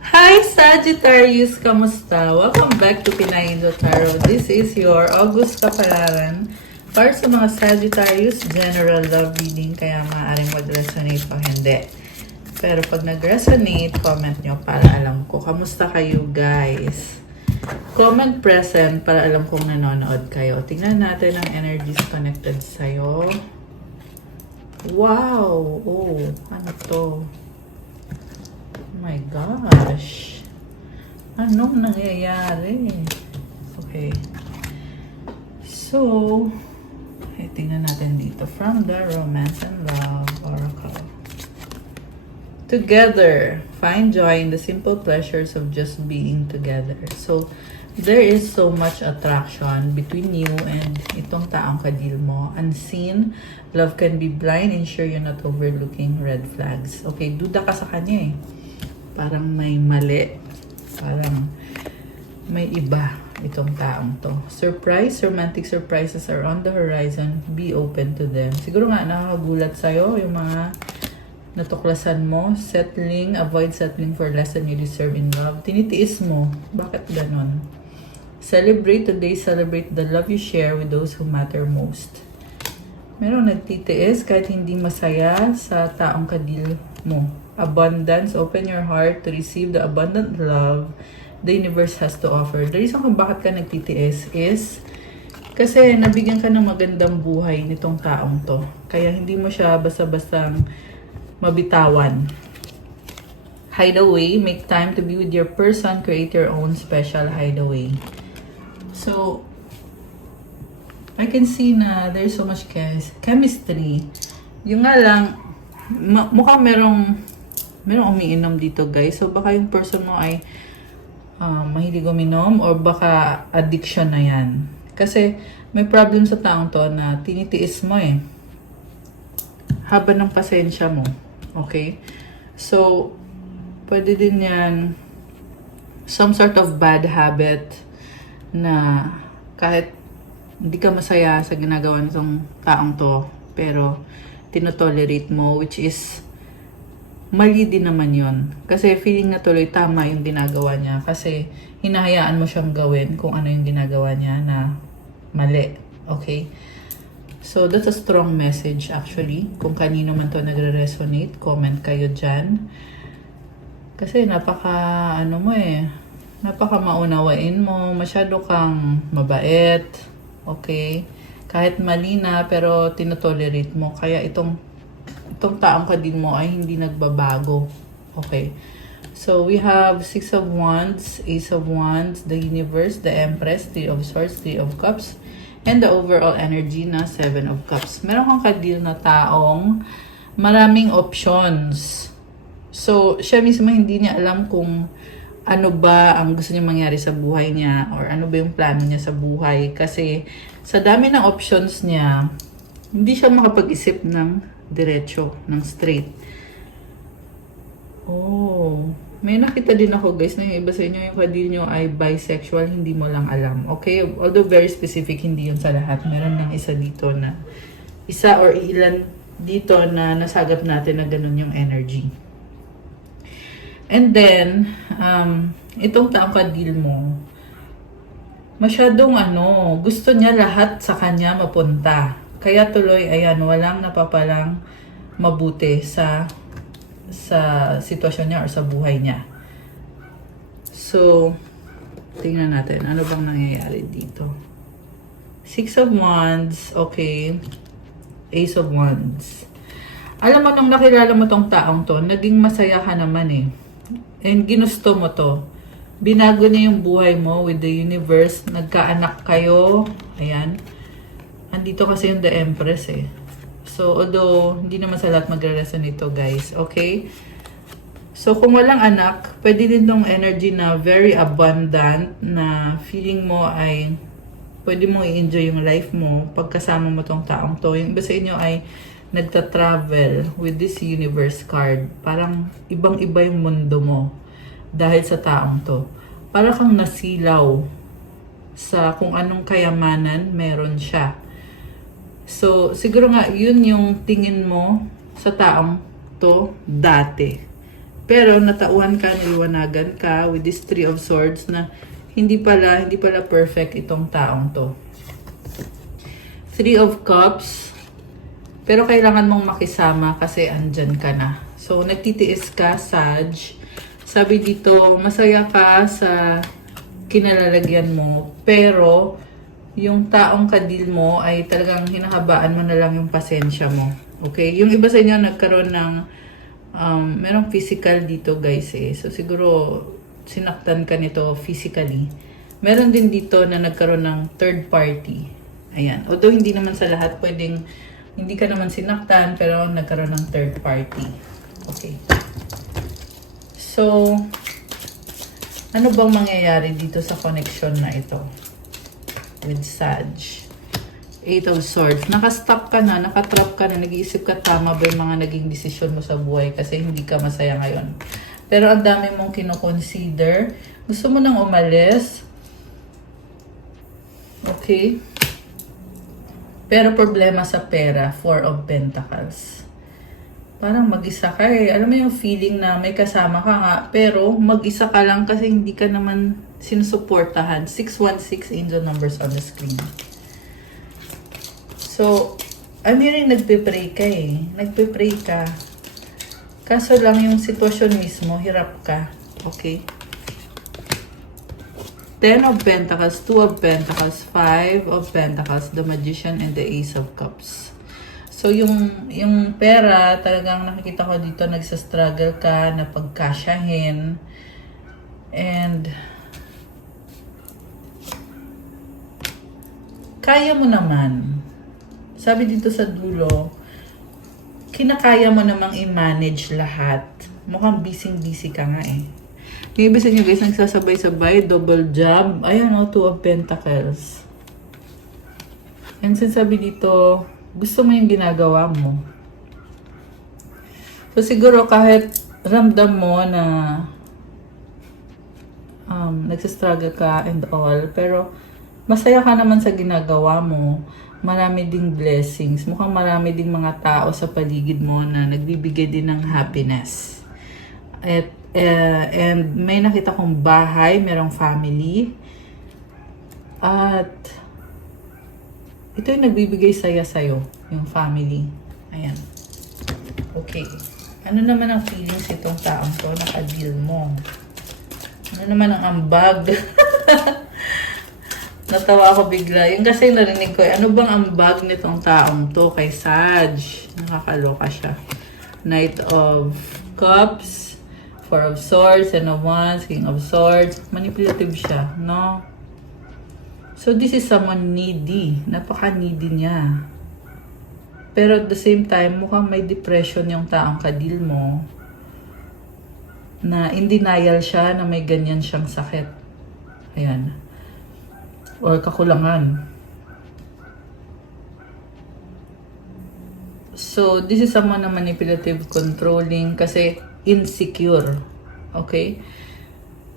Hi Sagittarius! Kamusta? Welcome back to Pinay Angel Tarot. This is your August Kapalaran para sa mga Sagittarius general love reading, kaya maaaring mag-resonate o hindi. Pero pag nag-resonate, comment nyo para alam ko. Kamusta kayo guys? Comment present para alam kong nanonood kayo. Tingnan natin ang energies connected sa'yo. Wow! Oh, ano to? Oh my gosh. Anong nangyayari? Okay. So, tingnan natin dito. From the Romance and Love Oracle. Together, find joy in the simple pleasures of just being together. So, there is so much attraction between you and itong taong kadil mo. Unseen, love can be blind, ensure you're not overlooking red flags. Okay, duda ka sa kanya eh. Parang may mali. Parang may iba itong taong to. Surprise, romantic surprises are on the horizon. Be open to them. Siguro nga nakakagulat sa'yo yung mga natuklasan mo. Settling, avoid settling for less than you deserve in love. Tinitiis mo. Bakit ganon? Celebrate today. Celebrate the love you share with those who matter most. Merong nagtitiis kahit hindi masaya sa taong kadil mo. Abundance, open your heart to receive the abundant love the universe has to offer. The reason kung bakit ka nagtitiis is kasi nabigyan ka ng magandang buhay nitong taong to. Kaya hindi mo siya basta-bastang mabitawan. Hideaway, make time to be with your person, create your own special hideaway. So, I can see na there's so much chemistry. Yung nga lang, mukhang merong umiinom dito guys. So baka yung person mo ay mahilig uminom or baka addiction na yan. Kasi may problem sa taong to na tinitiis mo eh. Haba ng pasensya mo. Okay? So, pwede din yan some sort of bad habit na kahit hindi ka masaya sa ginagawa nitong taong to, pero tinotolerate mo, which is mali din naman yon. Kasi feeling na tuloy tama yung ginagawa niya. Kasi hinahayaan mo siyang gawin kung ano yung ginagawa niya na mali. Okay? So, that's a strong message actually. Kung kanino man to nagre-resonate, comment kayo dyan. Kasi napaka maunawain mo. Masyado kang mabait. Okay? Kahit mali na, pero tinotolerate mo. Kaya itong taong kadil mo ay hindi nagbabago. Okay. So, we have 6 of Wands, Ace of Wands, the Universe, the Empress, 3 of Swords, 3 of Cups, and the overall energy na 7 of Cups. Meron kang kadil na taong maraming options. So, siya mismo hindi niya alam kung ano ba ang gusto niya mangyari sa buhay niya or ano ba yung plano niya sa buhay. Kasi sa dami ng options niya, hindi siya makapag-isip ng diretso, ng straight. Oh, may nakita din ako guys na yung iba sa inyo yung kadil nyo ay bisexual, hindi mo lang alam. Okay, although very specific, hindi yun sa lahat. Meron ng isa dito na, isa or ilan dito na nasagap natin na ganun yung energy. And then, itong taong kadil mo, masyadong gusto niya lahat sa kanya mapunta. Kaya tuloy, ayan, walang napapalang mabuti sa sitwasyon niya or sa buhay niya. So, tingnan natin, ano bang nangyayari dito? 6 of Wands, okay. Ace of Wands. Alam mo, nung nakilala mo tong taong to, naging masaya ka naman eh. And ginusto mo to. Binago niya yung buhay mo with the universe. Nagkaanak kayo. Ayan. Andito kasi yung the Empress eh. So, although, hindi naman sa lahat magre-resonate ito, guys. Okay? So, kung walang anak, pwede din tong energy na very abundant, na feeling mo ay pwede mo i-enjoy yung life mo pagkasama mo tong taong to. Yung iba sa inyo ay nagta-travel with this universe card. Parang ibang-iba yung mundo mo dahil sa taong to. Para kang nasilaw sa kung anong kayamanan meron siya. So, siguro nga, yun yung tingin mo sa taong to dati. Pero natauhan ka, niliwanagan ka with this Three of Swords na hindi pala perfect itong taong to. Three of Cups. Pero kailangan mong makisama kasi andyan ka na. So, nagtitiis ka, Sag. Sabi dito, masaya ka sa kinalalagyan mo. Pero, yung taong kadil mo ay talagang hinahabaan mo na lang yung pasensya mo. Okay? Yung iba sa inyo nagkaroon ng merong physical dito, guys eh. So, siguro, sinaktan ka nito physically. Meron din dito na nagkaroon ng third party. Ayan. Although, hindi naman sa lahat pwedeng hindi ka naman sinaktan, pero nagkaroon ng third party. Okay. So, ano bang mangyayari dito sa connection na ito? With Sag. Eight of Swords. Naka-stop ka na, naka-trap ka na, nag-iisip ka tama ba yung mga naging desisyon mo sa buhay kasi hindi ka masaya ngayon. Pero ang dami mong kino-consider. Gusto mo nang umalis. Okay. Pero problema sa pera, Four of Pentacles. Parang mag-isa ka eh. Alam mo yung feeling na may kasama ka nga, pero mag-isa ka lang kasi hindi ka naman sinusuportahan. 616 angel numbers on the screen. So, I'm hearing nagpe-pray ka eh. Nagpe-pray ka. Kaso lang yung sitwasyon mismo, hirap ka. Okay? Ten of Pentacles, Two of Pentacles, Five of Pentacles, the Magician, and the Ace of Cups. So, yung pera, talagang nakikita ko dito, nagsastruggle ka na pagkasyahin. And, kaya mo naman. Sabi dito sa dulo, kinakaya mo namang i-manage lahat. Mukhang busy-busy ka nga eh. Yung iba sa inyo guys, nagsasabay-sabay, double job. Ayan o, Two of Pentacles. And sinasabi dito, gusto mo yung ginagawa mo. So siguro kahit ramdam mo na nagsastruggle ka and all, pero masaya ka naman sa ginagawa mo. Marami ding blessings. Mukhang marami ding mga tao sa paligid mo na nagbibigay din ng happiness. And may nakita kong bahay, merong family. At ito yung nagbibigay saya sa'yo, yung family. Ayan. Okay. Ano naman ang feelings itong taong to? Naka-deal mo. Ano naman ang ambag? Natawa ako bigla. Yung kasi narinig ko, ano bang ambag nitong taong to kay Sag? Nakakaloka siya. Knight of Cups, Four of Swords, Ten of Wands, King of Swords. Manipulative siya, no? So, this is someone needy. Napaka-needy niya. Pero at the same time, mukhang may depression yung taong kadil mo. Na in denial siya na may ganyan siyang sakit. Ayan. Or kakulangan. So, this is someone na manipulative, controlling, kasi insecure. Okay?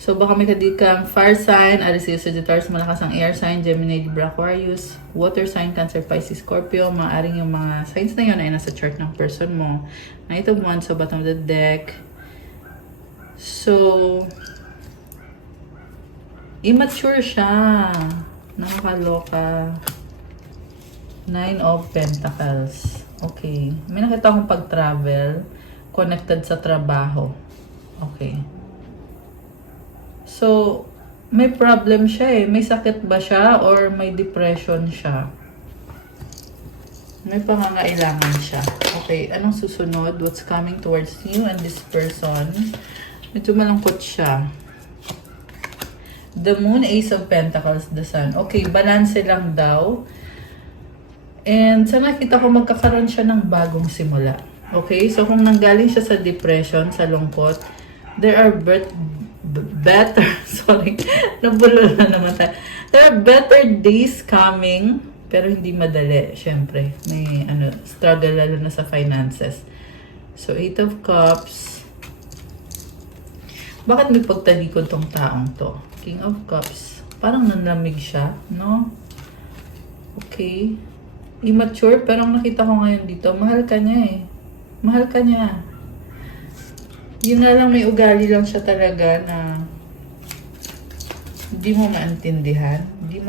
So, baka may kadil kang fire sign, Aries, Sagittarius, malakas ang air sign, Gemini, Libra, Aquarius, water sign, Cancer, Pisces, Scorpio. Maaring yung mga signs na yun ay nasa chart ng person mo. Knight of Wands sa bottom of the deck. So, immature siya. Nakakaloka. Nine of Pentacles. Okay. May nakita akong pag-travel. Connected sa trabaho. Okay. So, may problem siya eh. May sakit ba siya or may depression siya? May pangangailangan siya. Okay. Anong susunod? What's coming towards you and this person? Medyo malungkot siya. The Moon, Ace of Pentacles, the Sun. Okay, balance lang daw. And sa nakita ko, magkakaroon siya ng bagong simula. Okay, so kung nanggaling siya sa depression, sa lungkot, there are better, sorry, nabulol na naman tayo. There are better days coming, pero hindi madali, syempre. May struggle lalo na sa finances. So, Eight of Cups. Bakit may pagtalikod tong taong to? King of Cups. Parang nanlamig siya, no? Okay. Immature, pero ang nakita ko ngayon dito, mahal ka niya eh. Mahal ka niya. Yun nga lang, may ugali lang siya talaga na hindi mo maintindihan. Hindi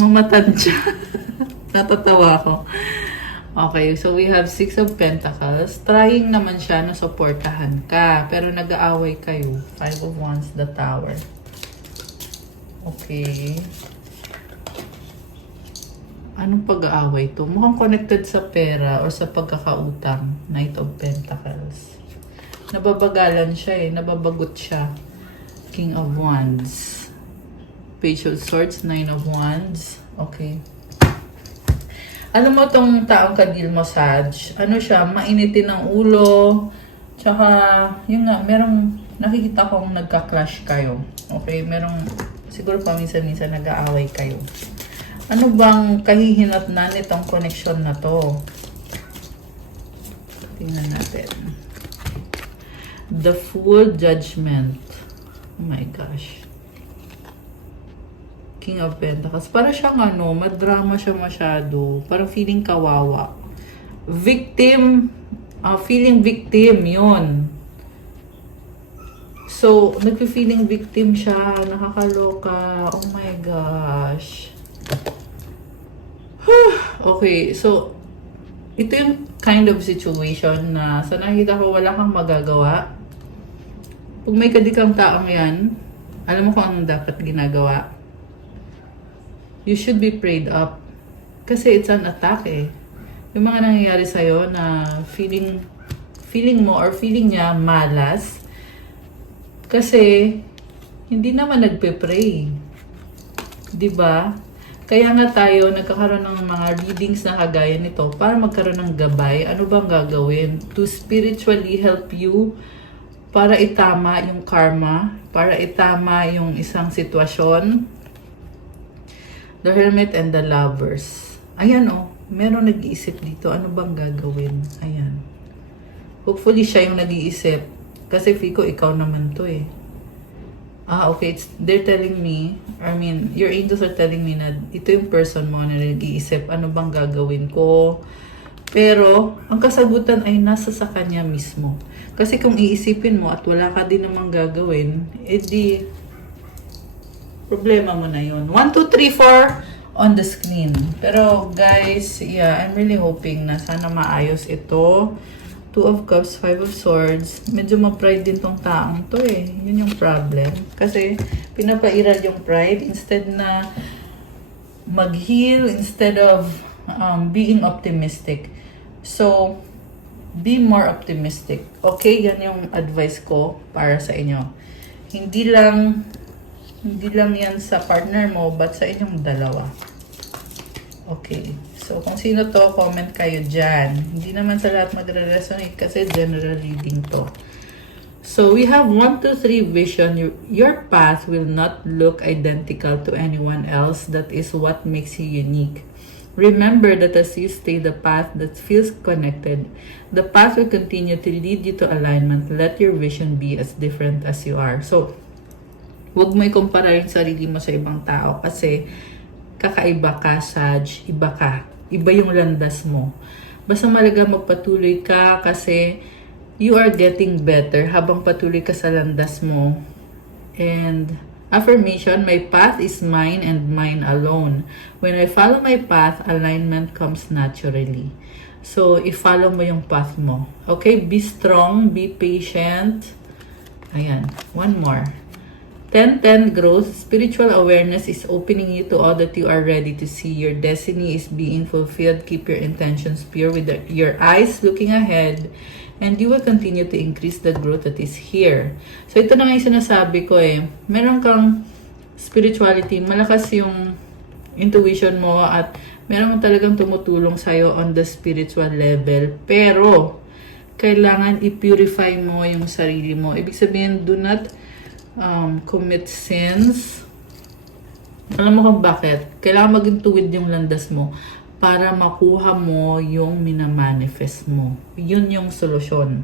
mo matansya. Natatawa ako. Okay, so we have 6 of Pentacles. Trying naman siya na supportahan ka. Pero nag-aaway kayo. 5 of Wands, the Tower. Okay. Anong pag-aaway to? Mukhang connected sa pera or sa pagkakautang. Knight of Pentacles. Nababagalan siya eh. Nababagot siya. King of Wands. Page of Swords, 9 of Wands. Okay. Alam mo tong taong kadil mo, Sag, ano siya, mainitin ng ulo, tsaka, yun nga, merong, nakikita kong nagka-clash kayo. Okay, merong, siguro paminsan-minsan nag-aaway kayo. Ano bang kahihinatnan nitong connection na to? Tingnan natin. The Fool, Judgment. Oh my gosh. King of Pentacles. Para siyang ano, madrama siya masyado. Parang feeling kawawa. Victim. Feeling victim, yun. So, nagpe-feeling victim siya. Nakakaloka. Oh my gosh. Okay, so, ito yung kind of situation na sa nakita ko wala kang magagawa. Pag may kadikang taong yan, alam mo kung anong dapat ginagawa. You should be prayed up. Kasi it's an attack eh. Yung mga nangyayari sa'yo na feeling mo or feeling niya malas. Kasi, hindi naman nagpe-pray. Diba? Kaya nga tayo nagkakaroon ng mga readings na kagaya nito para magkaroon ng gabay. Ano bang gagawin? To spiritually help you para itama yung karma, para itama yung isang sitwasyon. The Hermit and the Lovers. Ayan oh, meron nag-iisip dito. Ano bang gagawin? Ayan. Hopefully siya yung nag-iisip. Kasi Fico, ikaw naman to eh. Okay. They're telling me, your angels are telling me na ito yung person mo na nag-iisip. Ano bang gagawin ko? Pero, ang kasagutan ay nasa sa kanya mismo. Kasi kung iisipin mo at wala ka din namang gagawin, edi problema mo na yun. 1, 2, 3, 4 on the screen. Pero guys, yeah, I'm really hoping na sana maayos ito. 2 of Cups, 5 of Swords. Medyo ma-pride din tong taong to eh. Yun yung problem. Kasi pinapairal yung pride instead na mag-heal, instead of being optimistic. So, be more optimistic. Okay, yan yung advice ko para sa inyo. Hindi lang yan sa partner mo, but sa inyong dalawa. Okay. So, kung sino to, comment kayo dyan. Hindi naman sa lahat magre-resonate kasi general reading to. So, we have 1, 2, 3 vision. Your path will not look identical to anyone else. That is what makes you unique. Remember that as you stay the path that feels connected, the path will continue to lead you to alignment. Let your vision be as different as you are. So, huwag mo ikumpara yung sarili mo sa ibang tao kasi kakaiba ka, Sag, iba ka. Iba yung landas mo. Basta malaga magpatuloy ka kasi you are getting better habang patuloy ka sa landas mo. And affirmation, my path is mine and mine alone. When I follow my path, alignment comes naturally. So, i-follow mo yung path mo. Okay? Be strong, be patient. Ayan. One more. 10-10 growth. Spiritual awareness is opening you to all that you are ready to see. Your destiny is being fulfilled. Keep your intentions pure with your eyes looking ahead. And you will continue to increase the growth that is here. So, ito na nga yung sinasabi ko eh. Meron kang spirituality. Malakas yung intuition mo at meron talagang tumutulong sa'yo on the spiritual level. Pero, kailangan i-purify mo yung sarili mo. Ibig sabihin, do not commit sins. Alam mo kung bakit? Kailangan maging tuwid yung landas mo para makuha mo yung minamanifest mo. Yun yung solusyon.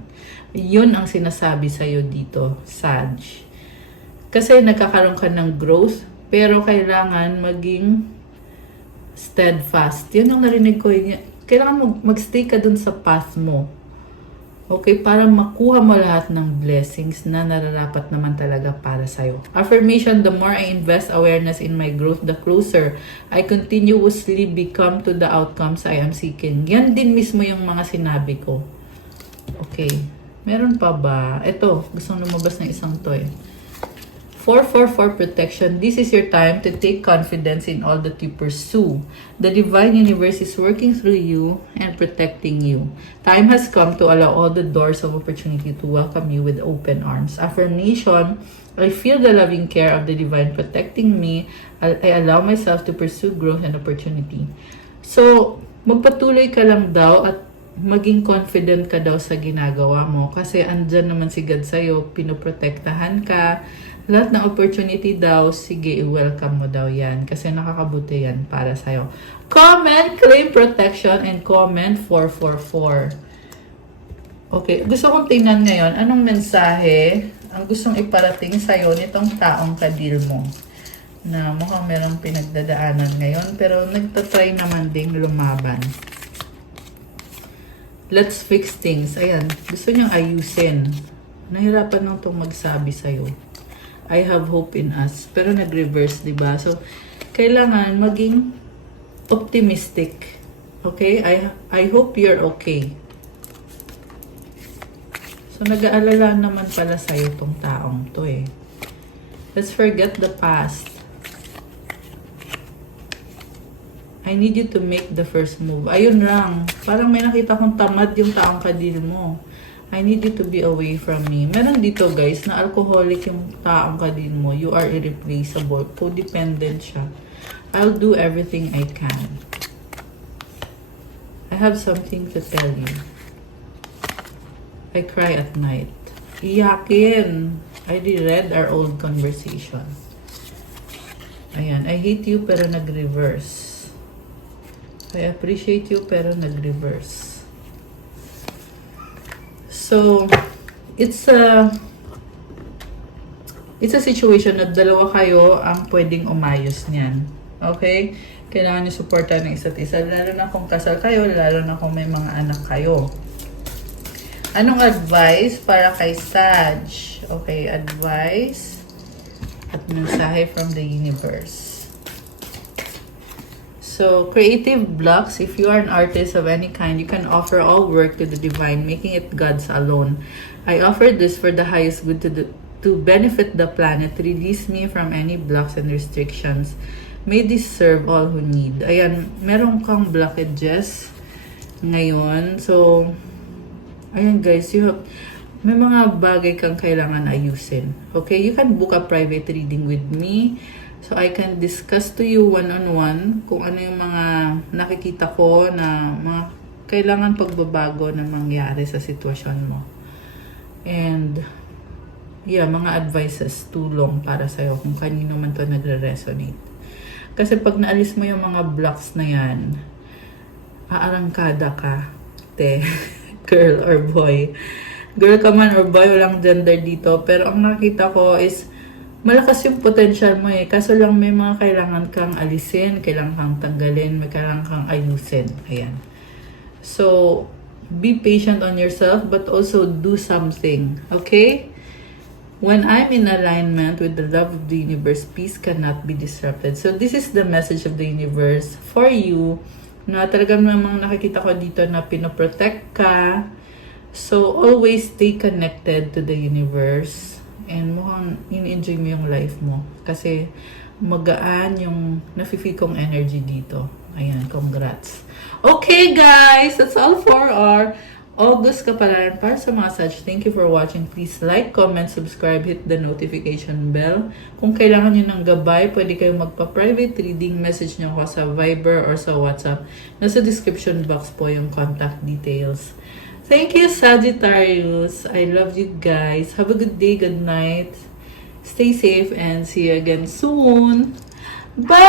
Yun ang sinasabi sa'yo dito, Sag. Kasi nagkakaroon ka ng growth, pero kailangan maging steadfast. Yun ang narinig ko. Kailangan mag-stay ka dun sa path mo. Okay, para makuha mo lahat ng blessings na nararapat naman talaga para sa'yo. Affirmation, the more I invest awareness in my growth, the closer I continuously become to the outcomes I am seeking. Yan din mismo yung mga sinabi ko. Okay, meron pa ba? Ito, gustong lumabas ng isang to eh. 444 protection. This is your time to take confidence in all that you pursue. The divine universe is working through you and protecting you. Time has come to allow all the doors of opportunity to welcome you with open arms. Affirmation, I feel the loving care of the divine protecting me. I allow myself to pursue growth and opportunity. So, magpatuloy ka lang daw at maging confident ka daw sa ginagawa mo. Kasi andyan naman si God sa'yo, pinoprotektahan ka. Lahat ng opportunity daw, sige, i-welcome mo daw yan. Kasi nakakabuti yan para sa'yo. Comment, claim protection, and comment 444. Okay, gusto kong tingnan ngayon, anong mensahe ang gustong iparating sa'yo nitong taong kadil mo? Na mukhang merong pinagdadaanan ngayon, pero nagtatry naman ding lumaban. Let's fix things. Ayan, gusto niyang ayusin. Nahirapan nang itong magsabi sa'yo. I have hope in us. Pero nag-reverse, diba? So, kailangan maging optimistic. Okay? I hope you're okay. So, nag-aalala naman pala sa'yo tong taong to eh. Let's forget the past. I need you to make the first move. Ayun lang. Parang may nakita kong tamad yung taong kadil mo. I need you to be away from me. Meron dito guys, na alcoholic yung taong kadil mo. You are irreplaceable. Codependent siya. I'll do everything I can. I have something to tell you. I cry at night. Iyakin. I reread our old conversation. Ayan. I hate you pero nag-reverse. I appreciate you pero nag-reverse. So, it's a situation na dalawa kayo ang pwedeng umayos niyan. Okay? Kailangan niyo supportan ng isa't isa. Lalo na kung kasal kayo, lalo na kung may mga anak kayo. Anong advice para kay Sag? Okay, advice at mensahe from the universe. So, creative blocks, if you are an artist of any kind, you can offer all work to the divine, making it God's alone. I offer this for the highest good to benefit the planet. Release me from any blocks and restrictions. May this serve all who need. Ayan, meron kang blockages ngayon. So, ayan guys, may mga bagay kang kailangan ayusin. Okay, you can book a private reading with me. So, I can discuss to you one-on-one kung ano yung mga nakikita ko na mga kailangan pagbabago na mangyari sa sitwasyon mo. And, yeah, mga advices, tulong para sa'yo kung kanino man to nagre-resonate. Kasi pag naalis mo yung mga blocks na yan, aarangkada ka, te, girl or boy. Girl ka man or boy, walang gender dito. Pero ang nakita ko is, malakas yung potential mo eh. Kaso lang may mga kailangan kang alisin, kailangan kang tanggalin, may kailangan kang ayusin. Ayan. So, be patient on yourself but also do something. Okay? When I'm in alignment with the love of the universe, peace cannot be disrupted. So, this is the message of the universe for you na talagang namang nakikita ko dito na pinoprotect ka. So, always stay connected to the universe. And mukhang in-enjoy mo yung life mo. Kasi magaan yung nafe-feel kong energy dito. Ayan, congrats. Okay guys, that's all for our August Kapalaran para sa mga Sag. Thank you for watching. Please like, comment, subscribe, hit the notification bell. Kung kailangan nyo ng gabay, pwede kayong magpa-private reading. Message nyo ako sa Viber or sa WhatsApp. Nasa description box po yung contact details. Thank you, Sagittarius. I love you guys. Have a good day, good night. Stay safe and see you again soon. Bye!